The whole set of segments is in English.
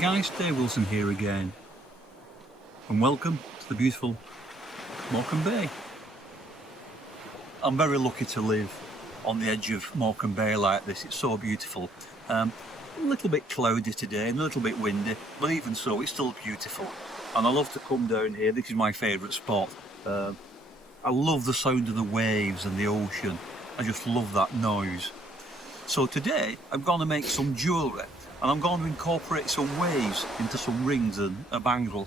guys, Dave Wilson here again, and welcome to the beautiful Morecambe Bay. I'm very lucky to live on the edge of Morecambe Bay like this. It's so beautiful. A little bit cloudy today and a little bit windy, but even so it's still beautiful, and I love to come down here. This is my favourite spot. I love the sound of the waves and the ocean. I just love that noise. So today I'm going to make some jewellery, and I'm going to incorporate some waves into some rings and a bangle.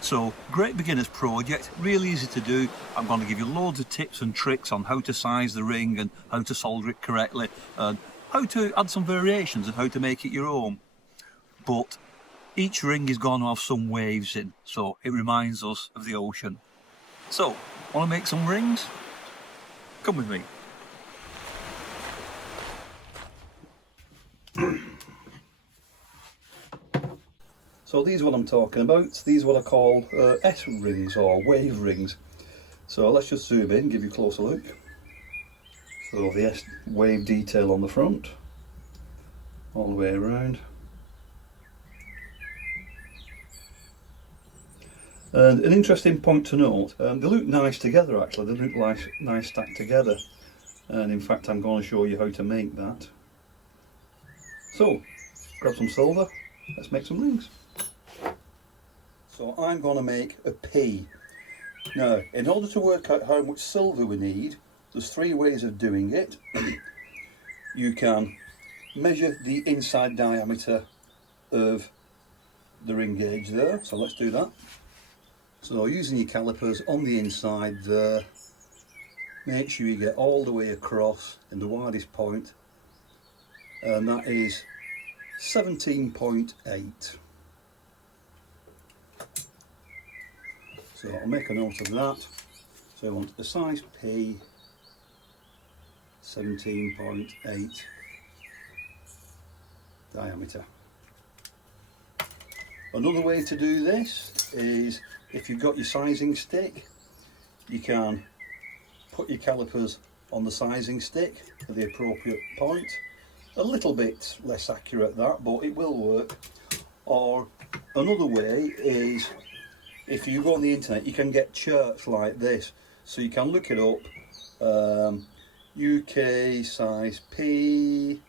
So, great beginner's project, really easy to do. I'm going to give you loads of tips and tricks on how to size the ring and how to solder it correctly, and how to add some variations and how to make it your own. But each ring is going to have some waves in, so it reminds us of the ocean. So, want to make some rings? Come with me. So these are what I'm talking about. These are what I call S rings or wave rings. So let's just zoom in, give you a closer look. So the S wave detail on the front, all the way around. And an interesting point to note, they look nice together actually, they look nice stacked together. And in fact I'm going to show you how to make that. So, grab some silver, let's make some rings. So I'm going to make a P. Now, in order to work out how much silver we need, there's three ways of doing it. You can measure the inside diameter of the ring gauge there, so let's do that. So using your calipers on the inside there, make sure you get all the way across in the widest point, and that is 17.8. So I'll make a note of that. So I want a size P, 17.8 diameter. Another way to do this is, if you've got your sizing stick, you can put your calipers on the sizing stick at the appropriate point. A little bit less accurate that, but it will work. Or another way is, if you go on the internet, you can get charts like this, so you can look it up. UK size P,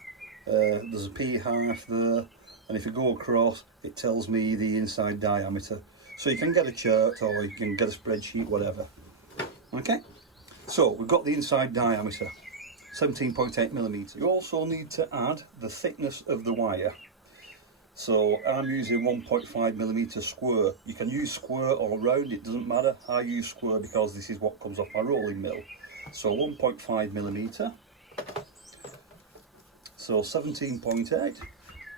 there's a P half there, and if you go across it tells me the inside diameter. So you can get a chart or you can get a spreadsheet, whatever. Okay, so we've got the inside diameter, 17.8 millimeters. You also need to add the thickness of the wire. So I'm using 1.5 millimeter square. You can use square or round, it doesn't matter. I use square because this is what comes off my rolling mill. So 1.5 millimeter. So 17.8.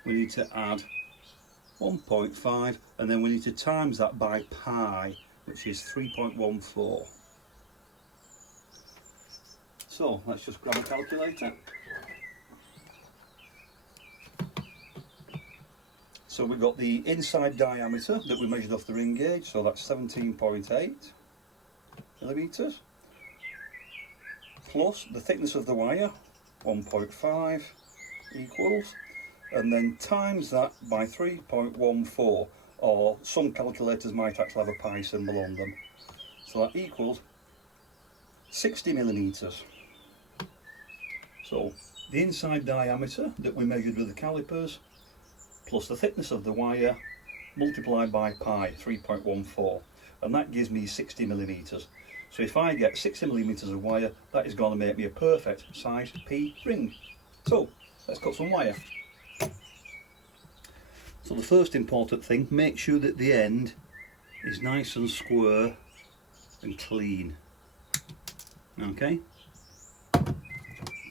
We need to add 1.5, and then we need to times that by pi, which is 3.14. So let's just grab a calculator. So we've got the inside diameter that we measured off the ring gauge, so that's 17.8 millimeters, plus the thickness of the wire, 1.5 equals, and then times that by 3.14, or some calculators might actually have a pi symbol on them. So that equals 60 millimeters. So the inside diameter that we measured with the calipers, plus the thickness of the wire, multiplied by pi, 3.14, and that gives me 60 millimeters. So if I get 60 millimeters of wire, that is going to make me a perfect size P ring. So let's cut some wire. So the first important thing, make sure that the end is nice and square and clean. Okay,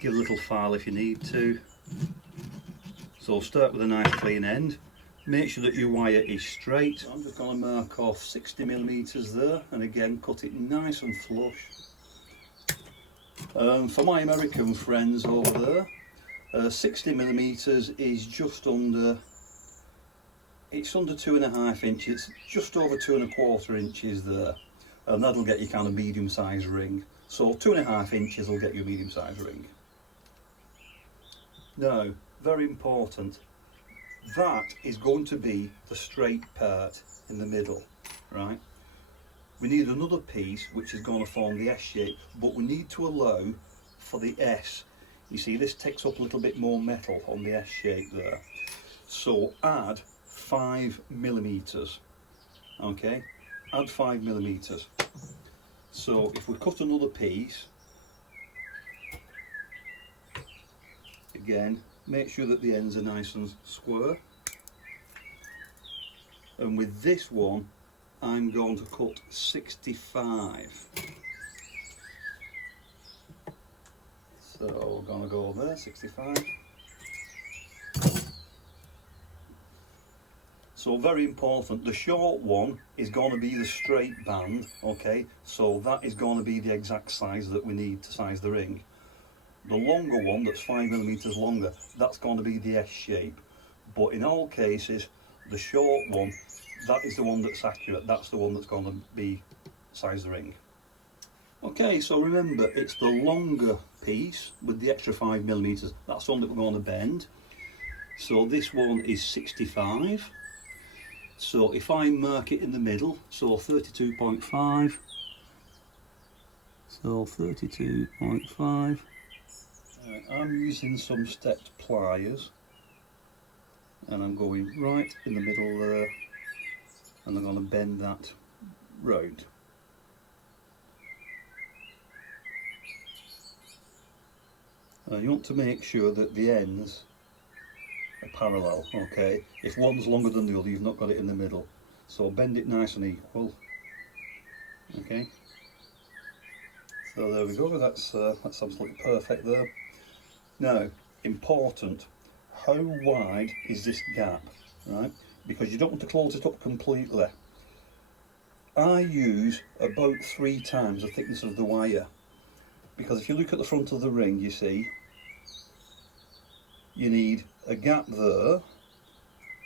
give a little file if you need to. So start with a nice clean end. Make sure that your wire is straight. So I'm just going to mark off 60 millimeters there, and again cut it nice and flush. For my American friends over there, 60 millimeters is just under, it's under 2.5 inches, just over 2.25 inches there, and that'll get you kind of medium sized ring. So 2.5 inches will get you a medium sized ring. Now, very important, that is going to be the straight part in the middle, right? We need another piece which is going to form the S shape, but we need to allow for the S. You see, this takes up a little bit more metal on the S shape there. So add 5mm, okay? Add 5mm. So if we cut another piece, again, make sure that the ends are nice and square. And with this one, I'm going to cut 65. So we're going to go there, 65. So very important, the short one is going to be the straight band, okay? So that is going to be the exact size that we need to size the ring. The longer one, that's 5mm longer, that's going to be the S shape. But in all cases, the short one, that is the one that's accurate, that's the one that's going to be size the ring. Okay, so remember, it's the longer piece with the extra 5mm, that's the one that we're going to bend. So this one is 65. So if I mark it in the middle, so 32.5, so 32.5, I'm using some stepped pliers and I'm going right in the middle there and I'm going to bend that round. You want to make sure that the ends are parallel, okay? If one's longer than the other, you've not got it in the middle. So bend it nice and equal, okay? So there we go, that's absolutely perfect there. Now, important, how wide is this gap, right? Because you don't want to close it up completely. I use about 3 times the thickness of the wire, because if you look at the front of the ring, you see, you need a gap there,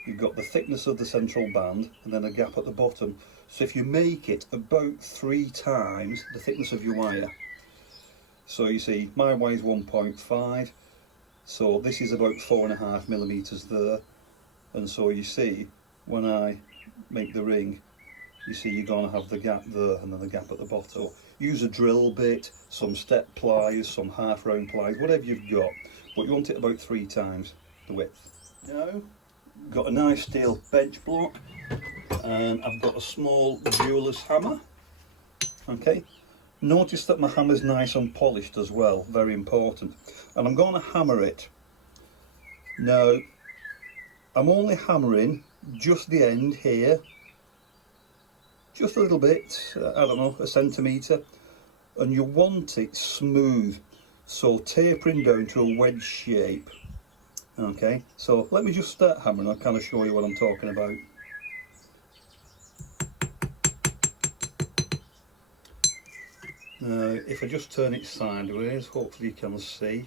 you've got the thickness of the central band, and then a gap at the bottom. So if you make it about 3 times the thickness of your wire, so you see, my wire is 1.5, so this is about 4.5mm there, and so you see, when I make the ring, you see you're going to have the gap there and then the gap at the bottom. Use a drill bit, some step pliers, some half round pliers, whatever you've got, but you want it about 3 times the width. Now, got a nice steel bench block, and I've got a small jeweller's hammer, okay? Notice that my hammer's nice and polished as well, very important. And I'm going to hammer it. Now, I'm only hammering just the end here, just a little bit, I don't know, a centimetre, and you want it smooth, so tapering down to a wedge shape. Okay, so let me just start hammering, I'll kind of show you what I'm talking about. Now, if I just turn it sideways, hopefully you can see.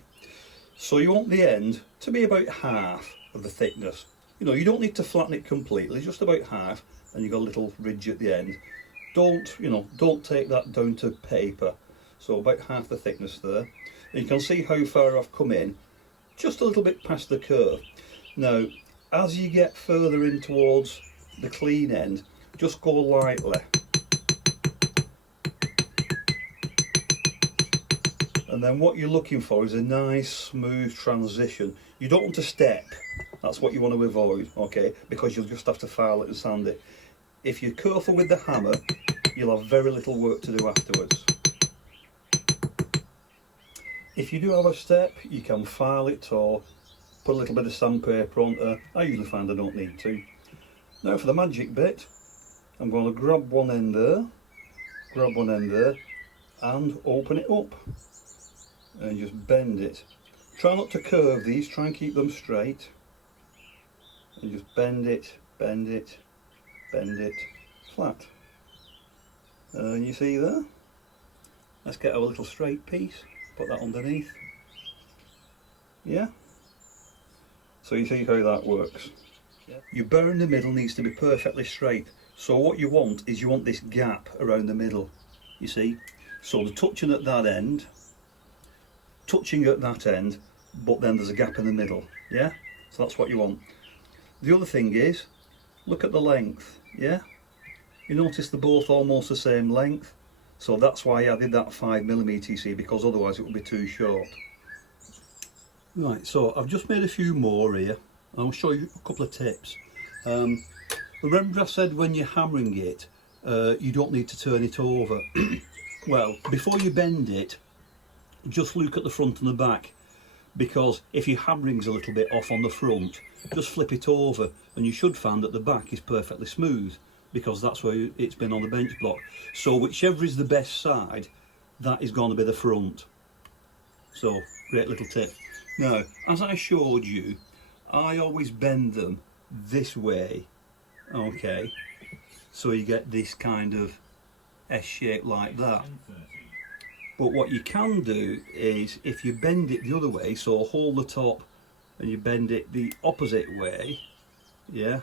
So you want the end to be about half of the thickness. You know, you don't need to flatten it completely, just about half, and you've got a little ridge at the end. Don't take that down to paper. So about half the thickness there. And you can see how far I've come in, just a little bit past the curve. Now, as you get further in towards the clean end, just go lightly. And then what you're looking for is a nice smooth transition. You don't want to step, that's what you want to avoid, okay, because you'll just have to file it and sand it. If you're careful with the hammer, you'll have very little work to do afterwards. If you do have a step, you can file it or put a little bit of sandpaper on there. I usually find I don't need to. Now for the magic bit, I'm going to grab one end there, and open it up. And just bend it. Try not to curve these, try and keep them straight. And just bend it, flat. And you see there? Let's get our little straight piece, put that underneath. Yeah? So you see how that works. Yeah. Your bar in the middle needs to be perfectly straight. So what you want is you want this gap around the middle, you see? So the touching at that end, but then there's a gap in the middle, yeah? So that's what you want. The other thing is, look at the length, yeah? You notice they're both almost the same length, so that's why I added that 5mm, you see, because otherwise it would be too short. Right, so I've just made a few more here. I'll show you a couple of tips. Remember I said when you're hammering it, you don't need to turn it over. Well, before you bend it, just look at the front and the back, because if your hammering's a little bit off on the front, just flip it over and you should find that the back is perfectly smooth, because that's where it's been on the bench block. So whichever is the best side, that is going to be the front. So, great little tip. Now, as I showed you, I always bend them this way, okay, so you get this kind of S shape like that. But what you can do is, if you bend it the other way, so hold the top and you bend it the opposite way, yeah,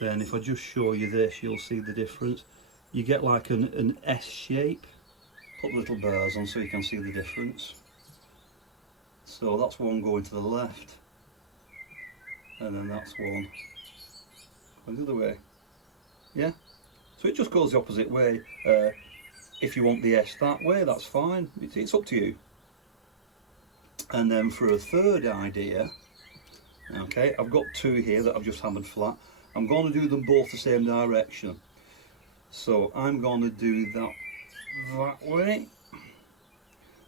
then if I just show you this, you'll see the difference. You get like an S shape. Put little bars on so you can see the difference. So that's one going to the left, and then that's one going the other way, yeah? So it just goes the opposite way. If you want the S that way, that's fine, it's up to you. And then for a third idea, okay, I've got two here that I've just hammered flat. I'm going to do them both the same direction. So I'm going to do that way.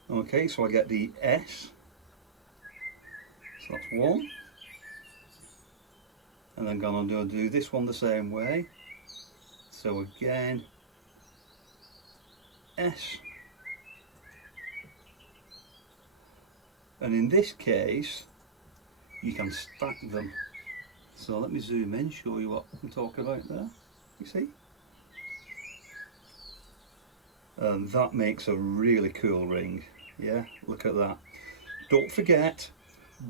Okay, so I get the S. So that's one. And then I'm going to do this one the same way. So again, S. And in this case, you can stack them. So let me zoom in, show you what I'm talking about there. You see? And that makes a really cool ring. Yeah, look at that. Don't forget,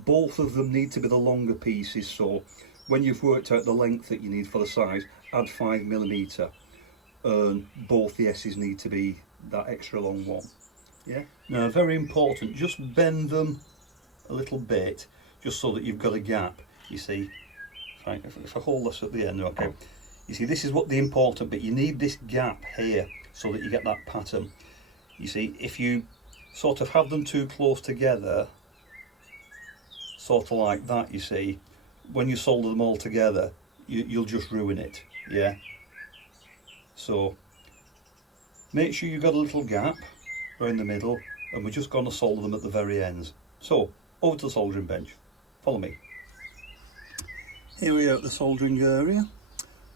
both of them need to be the longer pieces, so when you've worked out the length that you need for the size, add 5mm, and both the S's need to be that extra long one. Yeah. Now, very important, just bend them a little bit, just so that you've got a gap. You see, if I hold this at the end, okay. You see, this is what the important bit. You need this gap here so that you get that pattern. You see, if you sort of have them too close together, sort of like that, you see, when you solder them all together, you'll just ruin it, yeah? So, make sure you've got a little gap right in the middle, and we're just going to solder them at the very ends. So, over to the soldering bench. Follow me. Here we are at the soldering area.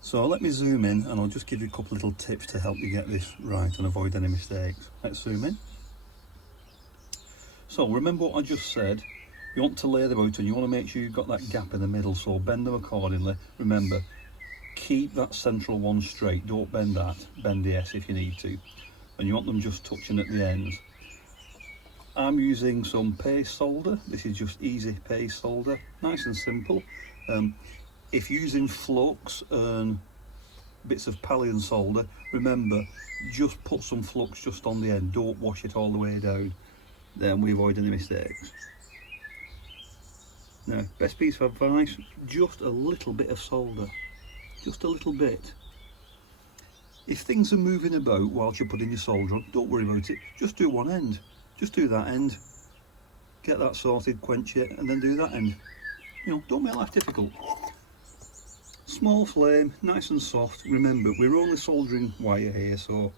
So let me zoom in and I'll just give you a couple little tips to help you get this right and avoid any mistakes. Let's zoom in. So remember what I just said, you want to lay them out and you want to make sure you've got that gap in the middle, so bend them accordingly. Remember, keep that central one straight, don't bend that, bend the S if you need to. And you want them just touching at the ends. I'm using some paste solder, this is just easy paste solder, nice and simple. If using flux and bits of Pallion solder, remember, just put some flux just on the end, don't wash it all the way down, then we avoid any mistakes. Now, best piece of advice, just a little bit of solder, just a little bit. If things are moving about whilst you're putting your solder on, don't worry about it, just do one end, just do that end, get that sorted, quench it, and then do that end. You know, don't make life difficult. Small flame, nice and soft. Remember, we're only soldering wire here, so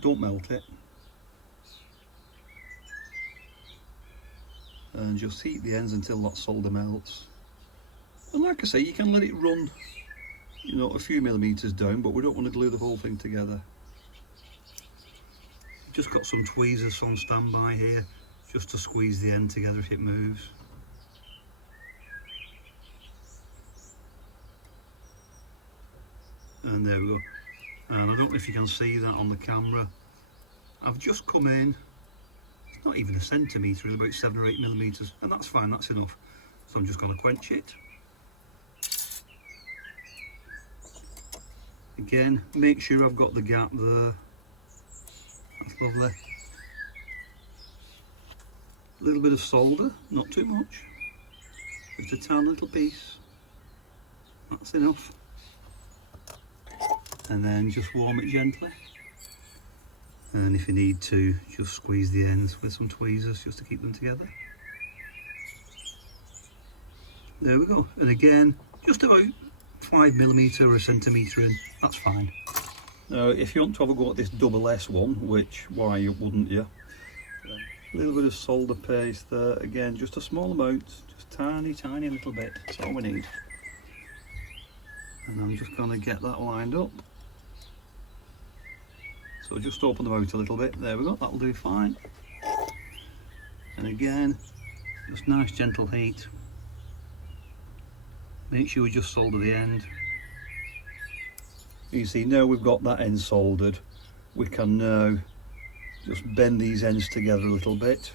don't melt it. And just heat the ends until that solder melts. And like I say, you can let it run, you know, a few millimeters down, but we don't want to glue the whole thing together. Just got some tweezers on standby here, just to squeeze the end together if it moves. And there we go. And I don't know if you can see that on the camera. I've just come in, it's not even a centimetre, really, about 7 or 8 millimetres, and that's fine, that's enough. So I'm just going to quench it. Again, make sure I've got the gap there. That's lovely. A little bit of solder, not too much. Just a tiny little piece, that's enough. And then just warm it gently. And if you need to, just squeeze the ends with some tweezers just to keep them together. There we go. And again, just about 5mm or a centimetre in, that's fine. Now, if you want to have a go at this double S one, which, why wouldn't you? A little bit of solder paste there, again, just a small amount, just tiny little bit, that's all we need. And I'm just going to get that lined up. So just open them out a little bit, there we go, that'll do fine. And again, just nice gentle heat. Make sure we just solder the end. You see, now we've got that end soldered, we can now just bend these ends together a little bit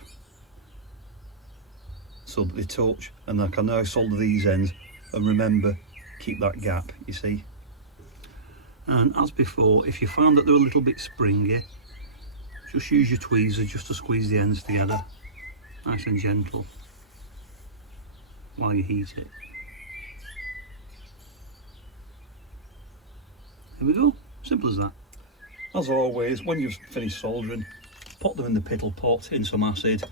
so that they touch, and I can now solder these ends, and remember, keep that gap, you see. And as before, if you find that they're a little bit springy, just use your tweezers just to squeeze the ends together, nice and gentle, while you heat it. There we go, simple as that. As always, when you've finished soldering, put them in the piddle pot in some acid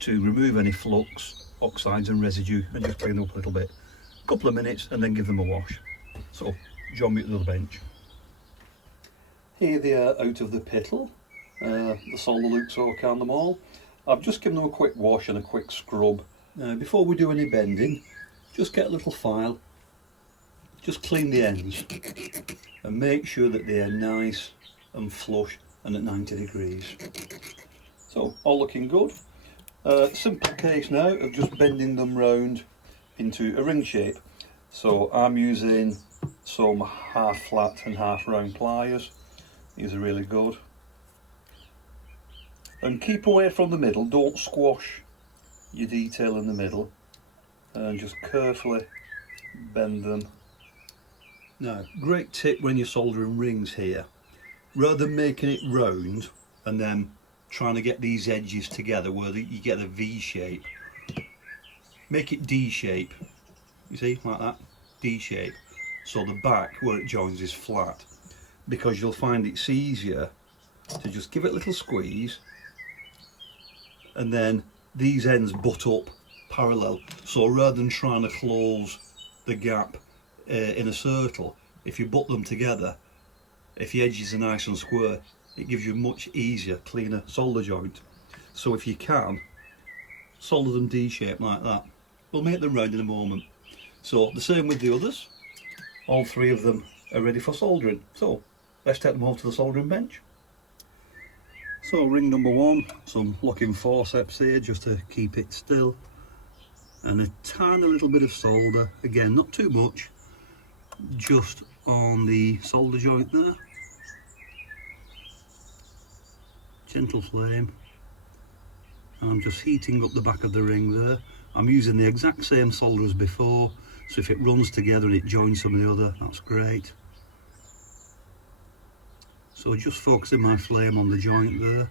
to remove any flux, oxides and residue, and just clean them up a little bit. A couple of minutes and then give them a wash. So, join me at the other bench. Here they are out of the piddle. The solder looks okay on them all. I've just given them a quick wash and a quick scrub. Before we do any bending, just get a little file, just clean the ends and make sure that they are nice and flush and at 90 degrees. So, all looking good. Simple case now of just bending them round into a ring shape. So I'm using some half flat and half round pliers. These are really good. And keep away from the middle, don't squash your detail in the middle, and just carefully bend them. Now, great tip when you're soldering rings here, rather than making it round and then trying to get these edges together where you get a V shape, make it D shape, you see, like that, D shape, so the back where it joins is flat, because you'll find it's easier to just give it a little squeeze and then these ends butt up parallel. So rather than trying to close the gap in a circle, if you butt them together, if the edges are nice and square, it gives you a much easier, cleaner solder joint. So if you can, solder them D-shape like that. We'll make them round in a moment. So the same with the others. All three of them are ready for soldering. So let's take them over to the soldering bench. So ring number one, some locking forceps here just to keep it still. And a tiny little bit of solder, again not too much, just on the solder joint there. Gentle flame. And I'm just heating up the back of the ring there. I'm using the exact same solder as before, so if it runs together and it joins some of the other, that's great. So just focusing my flame on the joint there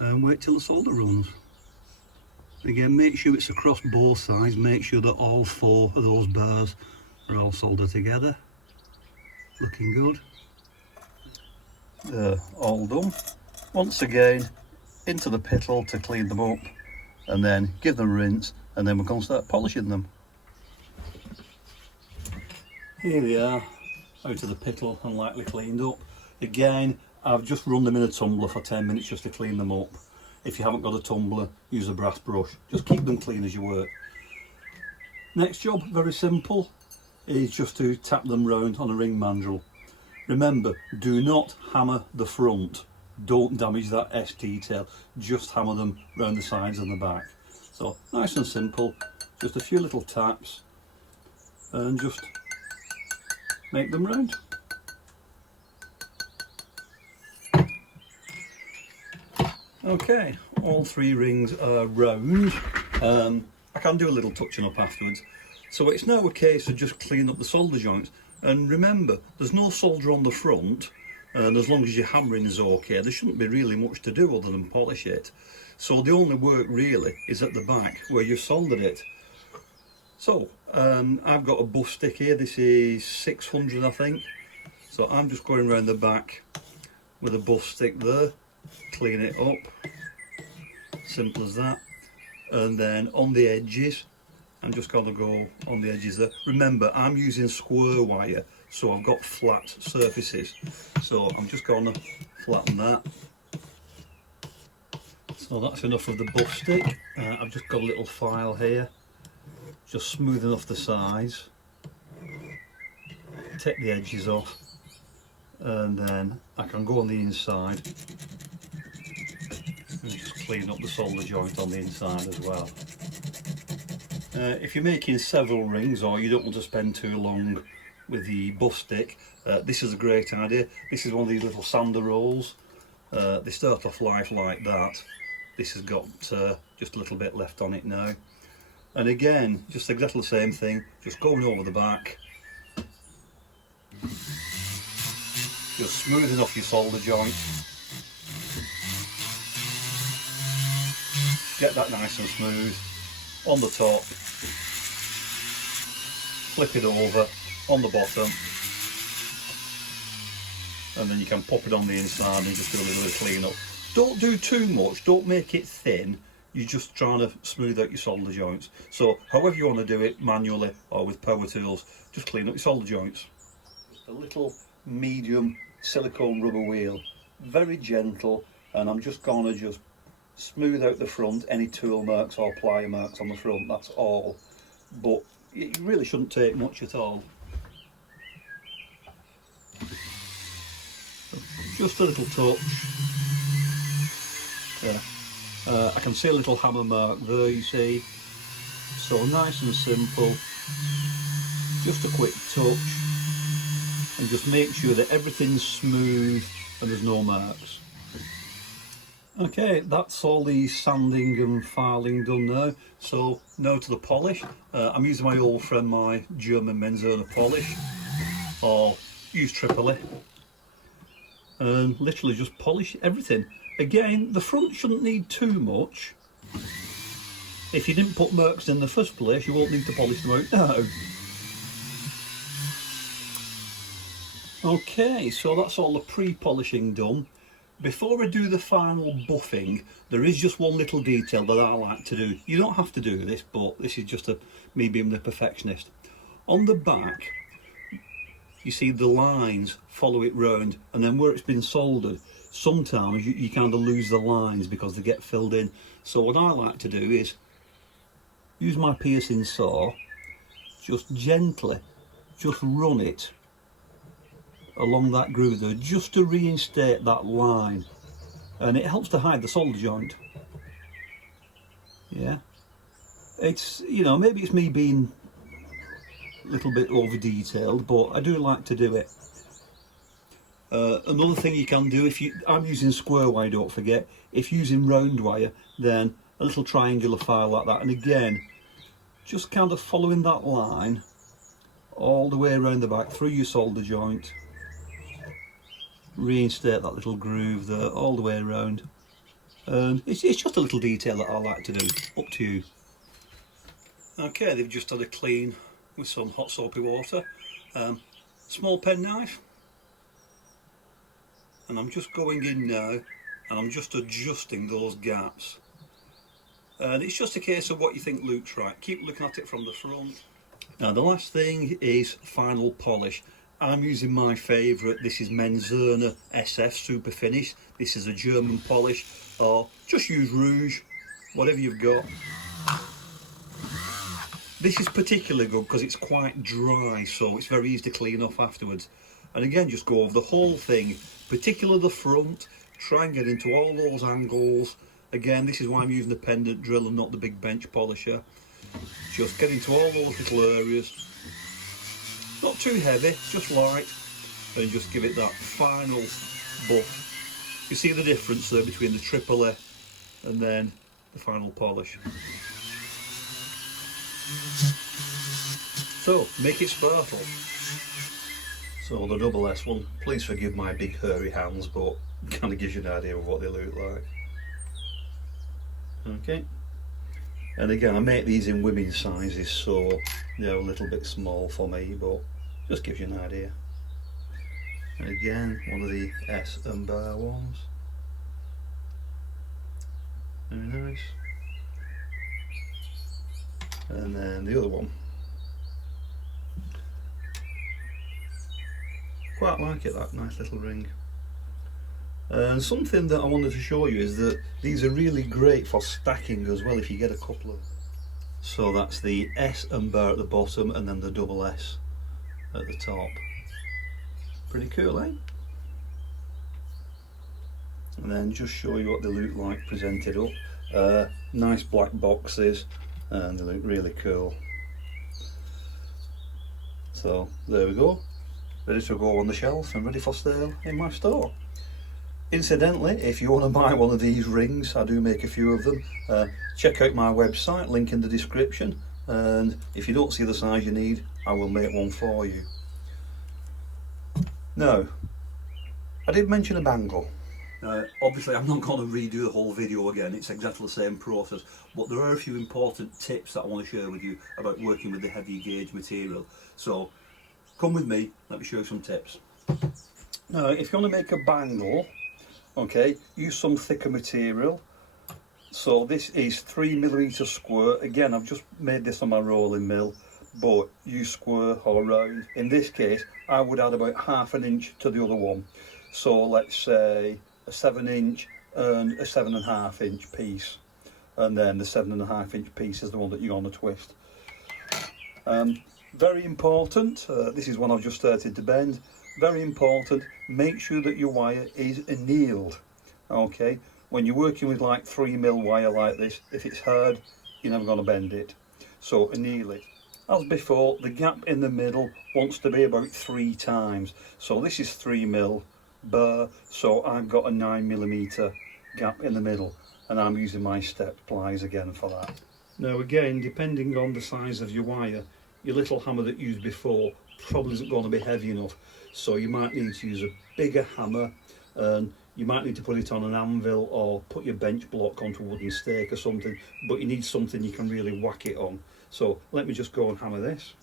and wait till the solder runs. Again, make sure it's across both sides, make sure that all four of those bars are all soldered together. Looking good. All done. Once again, into the piddle to clean them up and then give them a rinse, and then we're going to start polishing them. Here we are, out of the piddle and lightly cleaned up. Again, I've just run them in a tumbler for 10 minutes just to clean them up. If you haven't got a tumbler, use a brass brush. Just keep them clean as you work. Next job, very simple, is just to tap them round on a ring mandrel. Remember, do not hammer the front. Don't damage that S detail. Just hammer them round the sides and the back. So nice and simple, just a few little taps and just make them round. Okay, all three rings are round. I can do a little touching up afterwards. So it's now a case of just cleaning up the solder joints. And remember, there's no solder on the front, and as long as your hammering is okay, there shouldn't be really much to do other than polish it. So the only work really is at the back where you've soldered it. So I've got a buff stick here. This is 600, I think. So I'm just going around the back with a buff stick there, clean it up, simple as that. And then on the edges, I'm just going to go on the edges there. Remember, I'm using square wire, so I've got flat surfaces. So I'm just going to flatten that. So that's enough of the buff stick. I've just got a little file here, just smoothing off the sides. Take the edges off, and then I can go on the inside and just clean up the solder joint on the inside as well. If you're making several rings or you don't want to spend too long with the buff stick, this is a great idea. This is one of these little sander rolls. They start off life like that. This has got just a little bit left on it now. And again, just exactly the same thing, just going over the back. Just smoothing off your solder joint. Get that nice and smooth. On the top. Flip it over on the bottom. And then you can pop it on the inside and just do a little bit of clean up. Don't do too much, don't make it thin. You're just trying to smooth out your solder joints. So however you want to do it, manually or with power tools, just clean up your solder joints. Just a little medium silicone rubber wheel, very gentle, and I'm just going to just smooth out the front, any tool marks or plier marks on the front, that's all. But it really shouldn't take much at all. Just a little touch. Yeah. I can see a little hammer mark there, you see. So nice and simple. Just a quick touch. And just make sure that everything's smooth and there's no marks. Okay, that's all the sanding and filing done now. So now to the polish. I'm using my old friend, my German Menzerner polish, or use Tripoli, and literally just polish everything. Again, the front shouldn't need too much. If you didn't put marks in the first place, you won't need to polish them out now. Okay, so that's all the pre-polishing done. Before I do the final buffing, there is just one little detail that I like to do. You don't have to do this, but this is just me being the perfectionist. On the back, you see the lines follow it round, and then where it's been soldered, sometimes you kind of lose the lines because they get filled in. So what I like to do is use my piercing saw, just gently, just run it along that groove there, just to reinstate that line, and it helps to hide the solder joint. Yeah, it's, you know, maybe it's me being a little bit over detailed, but I do like to do it. Another thing you can do, I'm using square wire, don't forget. If you're using round wire, then a little triangular file like that, and again, just kind of following that line all the way around the back through your solder joint. Reinstate that little groove there all the way around. It's just a little detail that I like to do, up to you. Okay, they've just had a clean with some hot soapy water. Small penknife, and I'm just going in now and I'm just adjusting those gaps. And it's just a case of what you think looks right. Keep looking at it from the front. Now the last thing is final polish. I'm using my favourite. This is Menzerner SF Super Finish. This is a German polish, or just use rouge, whatever you've got. This is particularly good because it's quite dry, so it's very easy to clean off afterwards. And again, just go over the whole thing, particularly the front. Try and get into all those angles. Again, this is why I'm using the pendant drill and not the big bench polisher. Just get into all those little areas. Not too heavy, just light, and just give it that final buff. You see the difference there between the Tripoli and then the final polish. So, make it sparkle. So the double S one, please forgive my big hairy hands, but kind of gives you an idea of what they look like. Okay, And again, I make these in women's sizes, so they're a little bit small for me, but just gives you an idea. And again, one of the S and bar ones. Very nice. And then the other one. Quite like it, that nice little ring. And something that I wanted to show you is that these are really great for stacking as well if you get a couple of. So that's the S and bar at the bottom and then the double S at the top. Pretty cool, eh? And then just show you what they look like presented up. Nice black boxes and they look really cool. So there we go, ready to go on the shelf and ready for sale in my store. Incidentally, if you want to buy one of these rings, I do make a few of them. Check out my website, link in the description, and if you don't see the size you need, I will make one for you. Now, I did mention a bangle. Obviously I'm not going to redo the whole video again, it's exactly the same process, but there are a few important tips that I want to share with you about working with the heavy gauge material. So come with me, let me show you some tips. Now if you want to make a bangle, okay, use some thicker material. So this is 3mm square. Again, I've just made this on my rolling mill, but use square or round. In this case I would add about ½ an inch to the other one. So let's say a 7-inch and a 7.5 inch piece, and then the 7.5 inch piece is the one that you're going to twist. Very important, this is one I've just started to bend. Very important, make sure that your wire is annealed. Okay, when you're working with like 3mm wire like this, if it's hard, you're never going to bend it. So anneal it. As before, the gap in the middle wants to be about 3 times. So this is 3mm bar, so I've got a 9mm gap in the middle, and I'm using my step pliers again for that. Now again, depending on the size of your wire, your little hammer that you used before probably isn't going to be heavy enough, so you might need to use a bigger hammer, and you might need to put it on an anvil or put your bench block onto a wooden stake or something, but you need something you can really whack it on. So let me just go and hammer this.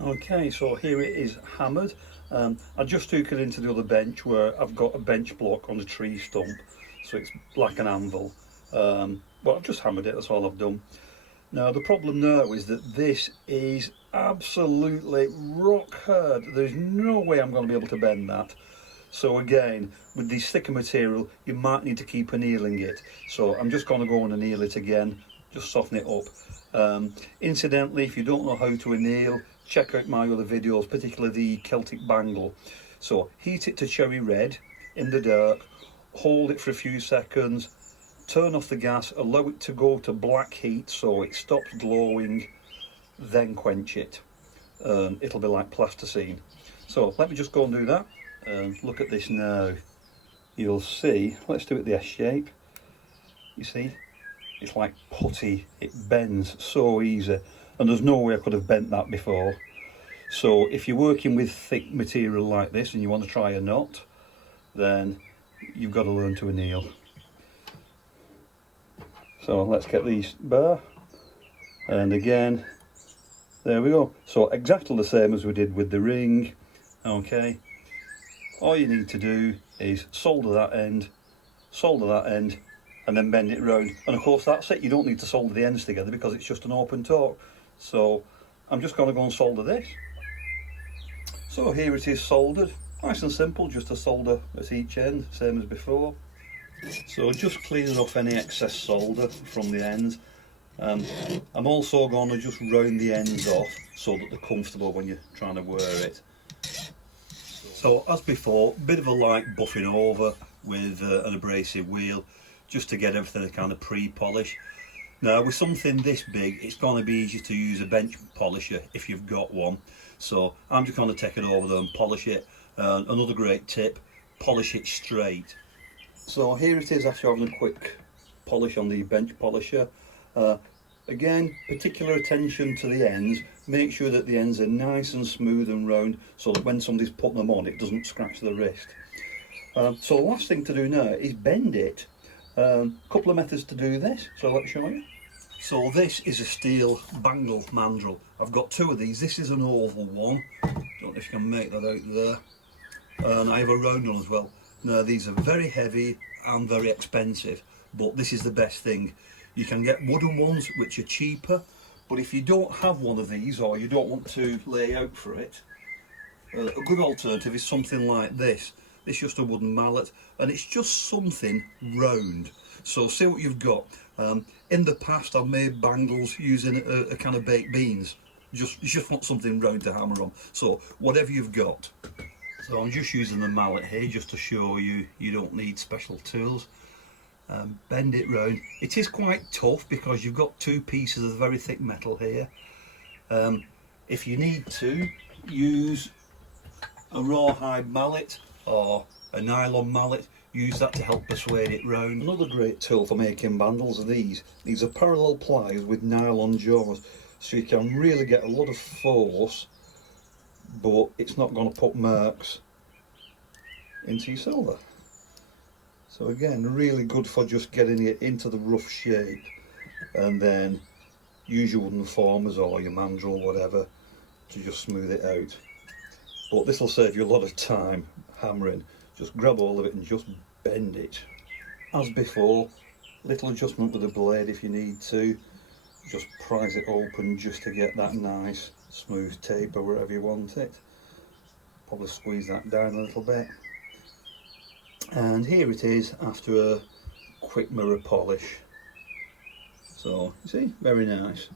Okay, so here it is hammered. I just took it into the other bench where I've got a bench block on a tree stump, so it's like an anvil. But I've just hammered it, that's all I've done. Now the problem now is that this is absolutely rock hard. There's no way I'm going to be able to bend that. So again, with this thicker material, you might need to keep annealing it. So I'm just going to go and anneal it again, just soften it up. Incidentally, if you don't know how to anneal, check out my other videos, particularly the Celtic bangle. So heat it to cherry red in the dark, hold it for a few seconds, turn off the gas, allow it to go to black heat so it stops glowing, then quench it. It'll be like plasticine. So let me just go and do that, and look at this now. You'll see, let's do it the S shape. You see, it's like putty, it bends so easy, and there's no way I could have bent that before. So if you're working with thick material like this and you want to try a knot, then you've got to learn to anneal. So let's get these bar, and again, there we go. So exactly the same as we did with the ring. Okay, all you need to do is solder that end, and then bend it round. And of course that's it, you don't need to solder the ends together because it's just an open torque. So I'm just going to go and solder this. So here it is soldered, nice and simple, just a solder at each end, same as before. So just cleaning off any excess solder from the ends. I'm also going to just round the ends off so that they're comfortable when you're trying to wear it. So as before, bit of a light buffing over with an abrasive wheel just to get everything kind of pre-polish. Now with something this big, it's going to be easy to use a bench polisher if you've got one. So I'm just going to take it over there and polish it. Another great tip, polish it straight. So here it is after having a quick polish on the bench polisher. Again, particular attention to the ends. Make sure that the ends are nice and smooth and round so that when somebody's putting them on, it doesn't scratch the wrist. So the last thing to do now is bend it. Couple of methods to do this, so let's show you. So this is a steel bangle mandrel. I've got two of these. This is an oval one. Don't know if you can make that out there. And I have a round one as well. Now these are very heavy and very expensive, but this is the best thing. You can get wooden ones which are cheaper, but if you don't have one of these or you don't want to lay out for it, a good alternative is something like this. It's just a wooden mallet and it's just something round. So see what you've got. In the past I've made bangles using a can of baked beans. You just want something round to hammer on. So whatever you've got. So I'm just using the mallet here just to show you you don't need special tools. Bend it round. It is quite tough because you've got two pieces of very thick metal here. If you need to, use a rawhide mallet or a nylon mallet. Use that to help persuade it round. Another great tool for making bangles are these. These are parallel pliers with nylon jaws, so you can really get a lot of force, but it's not going to put marks into your silver. So again, really good for just getting it into the rough shape, and then use your wooden formers or your mandrel, whatever, to just smooth it out. But this will save you a lot of time hammering. Just grab all of it and just bend it. As before, little adjustment with the blade if you need to. Just prise it open just to get that nice smooth taper wherever you want it. Probably squeeze that down a little bit. And here it is after a quick mirror polish. So, you see, very nice.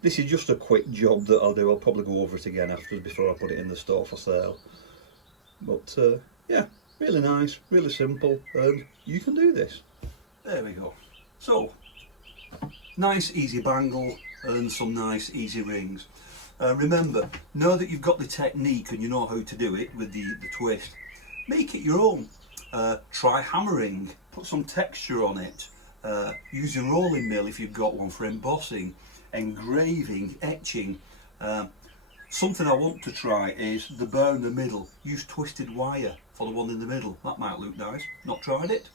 This is just a quick job that I'll do. I'll probably go over it again afterwards before I put it in the store for sale. But yeah, really nice, really simple, and you can do this. There we go. So, nice easy bangle and some nice easy rings. Remember, know that you've got the technique and you know how to do it with the twist. Make it your own. Try hammering, put some texture on it. Use your rolling mill if you've got one for embossing, engraving, etching. Something I want to try is the bar in the middle. Use twisted wire for the one in the middle. That might look nice. Not tried it.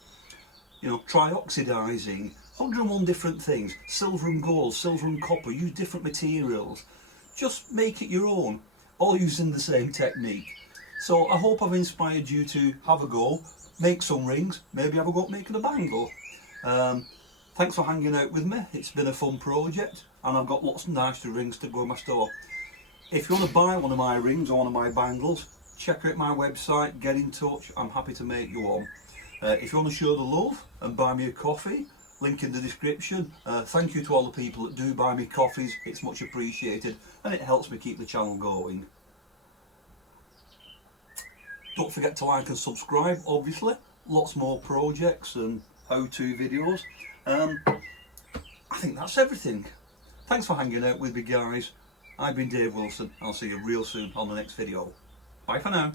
You know, try oxidising. 101 different things. Silver and gold, silver and copper. Use different materials. Just make it your own, all using the same technique. So I hope I've inspired you to have a go, make some rings, maybe have a go at making a bangle. Thanks for hanging out with me. It's been a fun project and I've got lots of nice rings to go in my store. If you want to buy one of my rings or one of my bangles, check out my website, get in touch, I'm happy to make you one. If you want to show the love and buy me a coffee, link in the description. Thank you to all the people that do buy me coffees, it's much appreciated and it helps me keep the channel going. Don't forget to like and subscribe, obviously. Lots more projects and how-to videos. I think that's everything. Thanks for hanging out with me, guys. I've been Dave Wilson. I'll see you real soon on the next video. Bye for now.